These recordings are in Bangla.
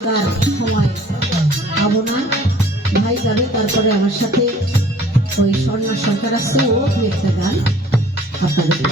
তার সময় পাবো না। ভাই যাবে, তারপরে আমার সাথে ওই স্বর্ণা সরকার আছে, ও একটা গান আপনাদের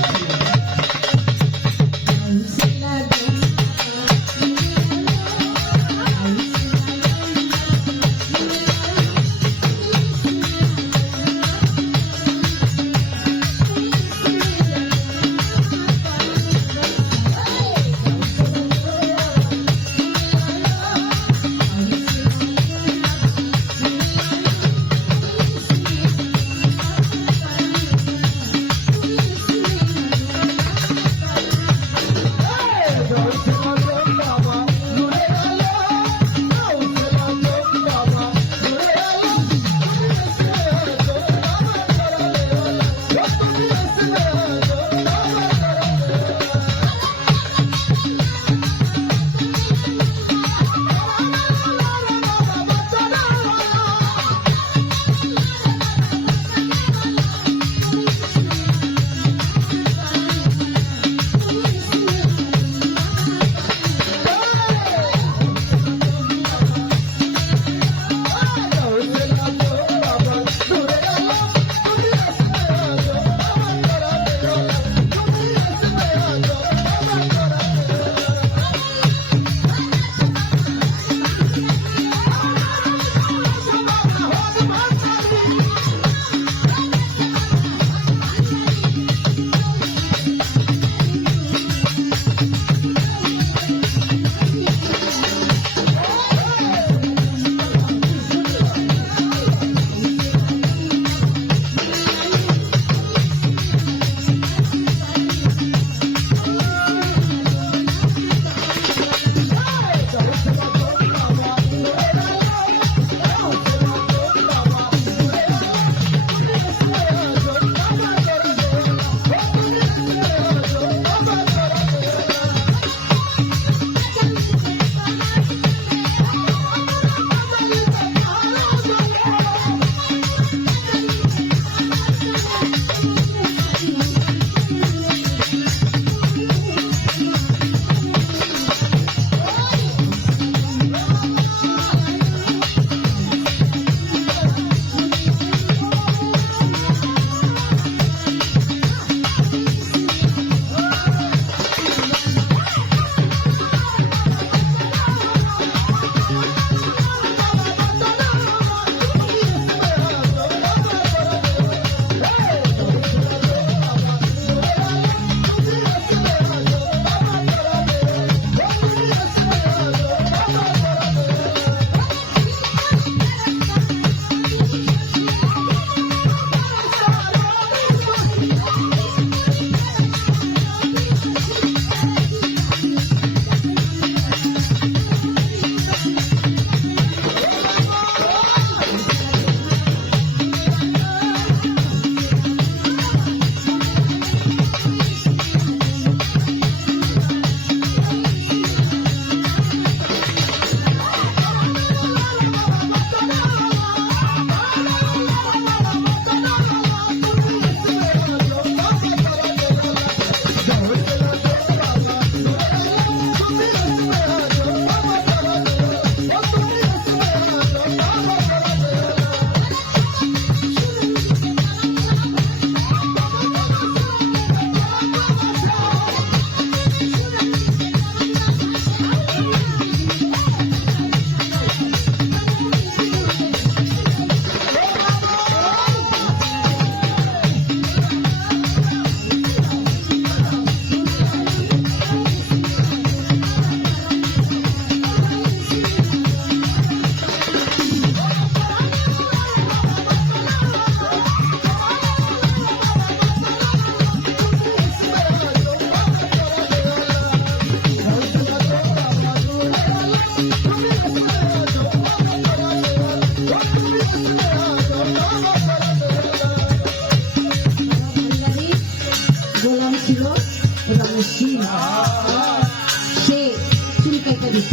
দিত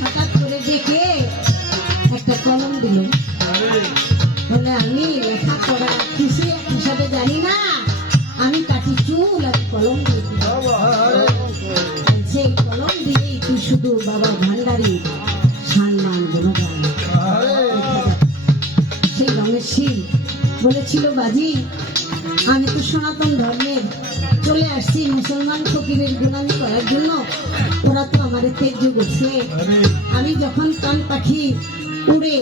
হঠাৎ করে দেখে একটা কলম দিল। বলে, আমি লেখা পড়া কিছু হিসাবে জানি না। আমি কাটি চুল আর কলম সেই কলম দিয়েই তুই শুধু বাবা ভান্ডারি সম্মান গুণগান সেই রমেশ বলেছিল, বাজি, আমি তো সনাতন ধর্মের চলে আসছি মুসলমান ফকিরের গুণামি করার জন্য। ওরা তো আমার তেজ্য করছে আমি যখন প্রাণ পাখি উড়ে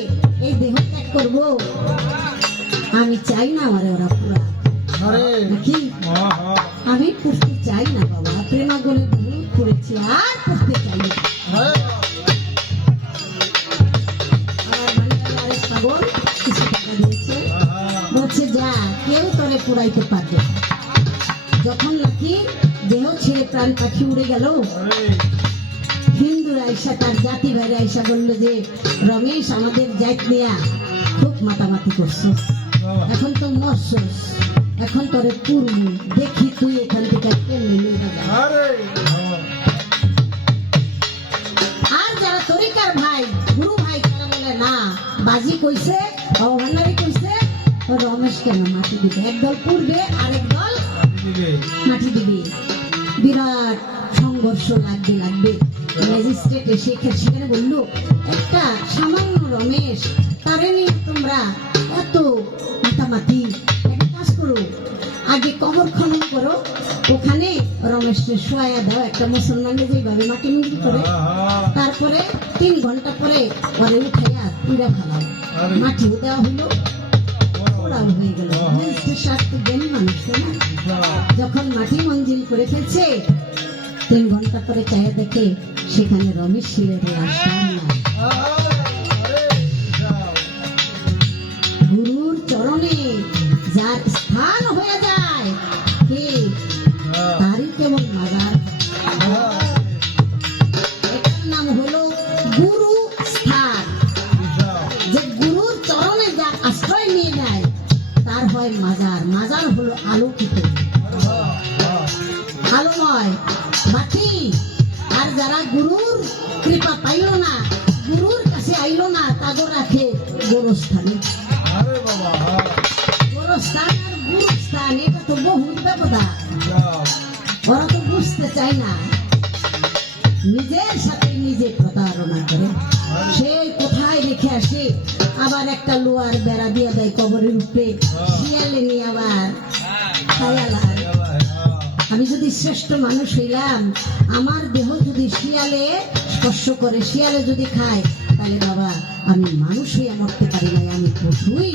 এই দেহ ত্যাগ করব আমি চাই না আমার ওরা পুরা। নাকি? আমি পড়তে চাই না বাবা। প্রেমা প্রেমাগলে বহুত পড়েছি আর পড়তে চাই না। বলছে যা কেউ তোরে পুরাইতে পারবে না। যখন নাকি দেহ ছেড়ে প্রাণ পাখি উড়ে গেল হিন্দু আয়সা তার জাতি ভাইরে আয়সা বলল যে রমেশ আমাদের জাত নিয়া খুব মাতামাতি করছ এখন তো মরছস। এখন তোরে পুরবু দেখি তুই এখান থেকে কেমনে আর! যারা তরিকার ভাই গুরু ভাই তারা বলে না বাজি কইছে ভগবানারি কইছে রমেশ কেন মাটি দিবে। একদল পূর্বে আরেক দল মাটি দিবে। বিরাট সংঘর্ষ লাগবে লাগবে। ম্যাজিস্ট্রেট এসে সেখানে বলল একটা সামান্য রমেশ তারে নিয়ে তোমরা এত মাতামাতি একটা কাজ করো আগে কবর খনন করো ওখানে রমেশকে শোয়া দাও একটা মুসলমানকে যেভাবে মাটি মুন্ডি করে তারপরে তিন ঘণ্টা পরে পরে উঠাইয়া পুরা আরে। মাটিও দেওয়া হলো ওরাও হয়ে গেল। ম্যাজিস্ট্রেট সাহেব জ্ঞানী মানুষ যখন মাটি মঞ্জিল করে ফেলছে তিন ঘণ্টা পরে চায়ে দেখে সেখানে রমেশ শিলের লাশ তাদের রাখে গোরস্থানে। গোরস্থান আর গুরুস্থান এটা তো বহুত ব্যবধান। ওরা তো বুঝতে চায় না। নিজের সাথে নিজে প্রতারণা করে। সে কোথায় রেখে আসে? আবার একটা লোয়ার বেড়া দিয়ে দেয় কবরের উপরে। শিয়ালে নিয়ে আবার খায়ালা আমি যদি শ্রেষ্ঠ মানুষ হইলাম আমার দেহ যদি শিয়ালে স্পর্শ করে শিয়ালে যদি খায় তাহলে বাবা আমি মানুষ হইয়া মরতে পারি নাই, আমি পশুই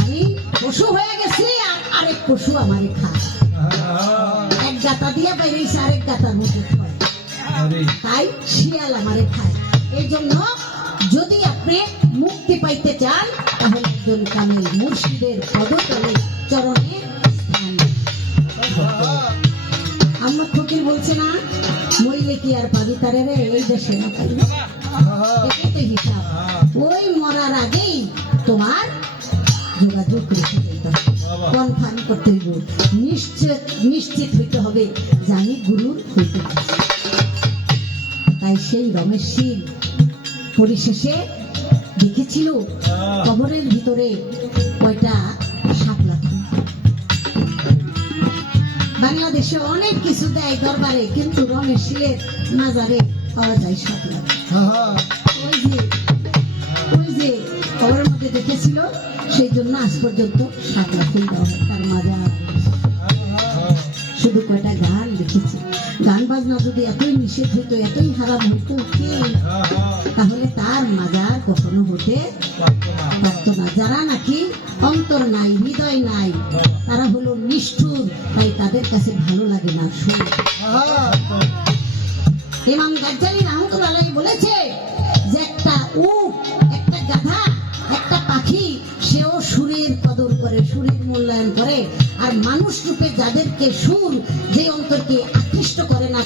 আমি পশু হয়ে গেছি, আর আরেক পশু আমারে খায়। এক গাতা দিয়ে বাইরেছে আরেক গাতার মধ্যে তাই শিয়াল আমারে খায়। এই জন্য যদি আপনি মুক্তি পাইতে চান, তাহলে একজন কামেল মুর্শিদের পদতলে চরণে কি আর পাবি তারে রে এই দেশে এটাই তো হিসাব। ওই মরার আগেই তোমার যোগাযোগ রেখে দিতে কনফার্ম করতে হইব। নিশ্চিত নিশ্চিত হইতে হবে যে আমি গুরুর হইতে তাই সেই রমেশ পরিশেষে দেখেছিল কবরের ভিতরে কয়টা বাংলাদেশে অনেক কিছু দেয় দরবারে কিন্তু রঙের শিলের মাজারে পাওয়া যায় লাথি ওই যে ওই যে খবরের মধ্যে দেখেছিল সেই জন্য আজ পর্যন্ত সাত লাখ তার মাজার। শুধু কয়টা গান লিখেছে। গান বাজনা যদি এতই নিষেধ হইতো, এতই হারাম হইতো, কে? তাহলে তার মাজার কখনো হতে পারত না। যারা নাকি অন্তর নাই, হৃদয় নাই, তারা হলো নিষ্ঠুর, তাই তাদের কাছে ভালো লাগে না শুনে। ইমাম গাজ্জালি রহমতুল্লাহ বলেছে যে একটা উট একটা গাধা, একটা পাখি, সেও সুরের করে সুরের মূল্যায়ন করে। আর মানুষ রূপে যাদেরকে সুর যে অন্তরকে আকৃষ্ট করে না